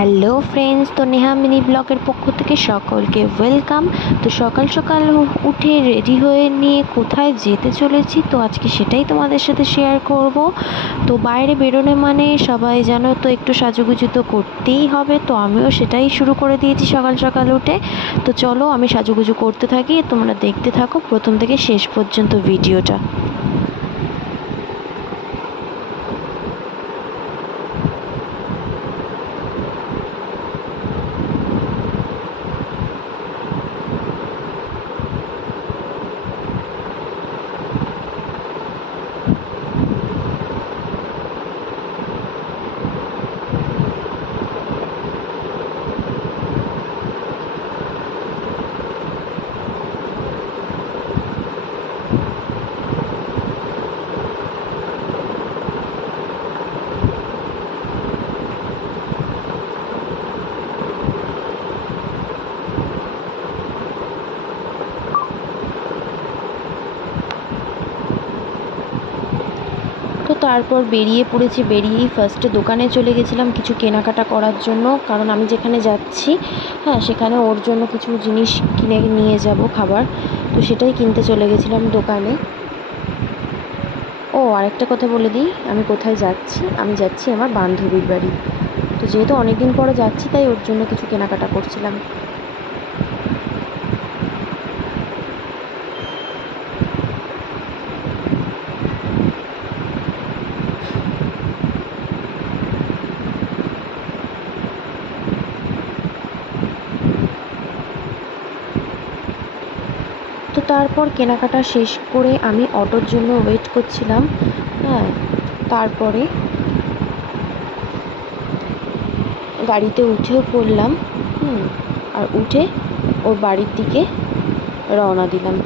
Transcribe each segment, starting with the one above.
Hello friends, তো Neha mini ব্লগের পক্ষ থেকে সকলকে ওয়েলকাম। তো সকাল সকাল উঠে রেডি হয়ে নিয়ে কোথায় যেতে চলেছি, তো আজকে সেটাই তোমাদের সাথে শেয়ার করব। তো বাইরে বেরোলে মানে সবাই জানো তো একটু সাজুগুজু তো করতেই হবে, তো আমিও সেটাই শুরু করে দিয়েছি সকাল সকাল উঠে। তো চলো আমি সাজুগুজু করতে থাকি, তোমরা দেখতে থাকো প্রথম থেকে শেষ পর্যন্ত ভিডিওটা। তো তারপর বেরিয়ে পড়েছি, বেরিয়েই ফার্স্টে দোকানে চলে গেছিলাম কিছু কেনাকাটা করার জন্য, কারণ আমি যেখানে যাচ্ছি সেখানে ওর জন্য কিছু জিনিস কিনে নিয়ে যাব খাবার। তো সেটাই কিনতে চলে গেছিলাম দোকানে। ও আরেকটা কথা বলে দিই, আমি কোথায় যাচ্ছি, আমি যাচ্ছি আমার বান্ধবীর বাড়ি। তো যেহেতু অনেক দিন পরে যাচ্ছি তাই ওর জন্য কিছু কেনাকাটা করছিলাম। তো তারপর কেনাকাটা শেষ করে আমি অটোর জন্য ওয়েট করছিলাম। তারপরে গাড়িতে উঠেও পড়লাম। আর উঠে ওর বাড়ির দিকে রওনা দিলাম।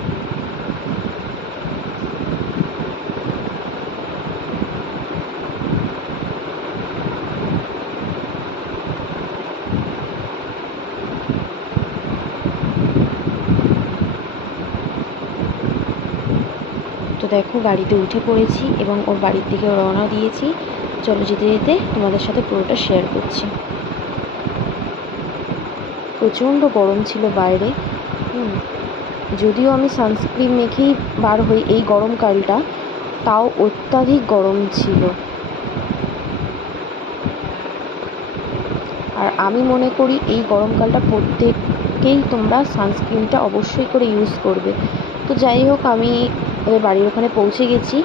তো দেখো গাড়িতে উঠে পড়েছি এবং ওর বাড়ির দিকে রওনা দিয়েছি। চলো যেতে যেতে তোমাদের সাথে পুরোটা শেয়ার করছি। প্রচণ্ড গরম ছিল বাইরে। যদিও আমি সানস্ক্রিন মেখেই বার হই এই গরমকালটা, তাও অত্যাধিক গরম ছিল। আর আমি মনে করি এই গরমকালটা প্রত্যেককেই তোমরা সানস্ক্রিনটা অবশ্যই করে ইউজ করবে। তো যাই হোক, আমি ওদের বাড়ির ওখানে পৌঁছে গেছি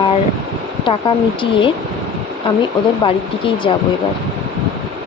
আর টাকা মিটিয়ে আমি ওদের বাড়ির দিকেই যাব এবার।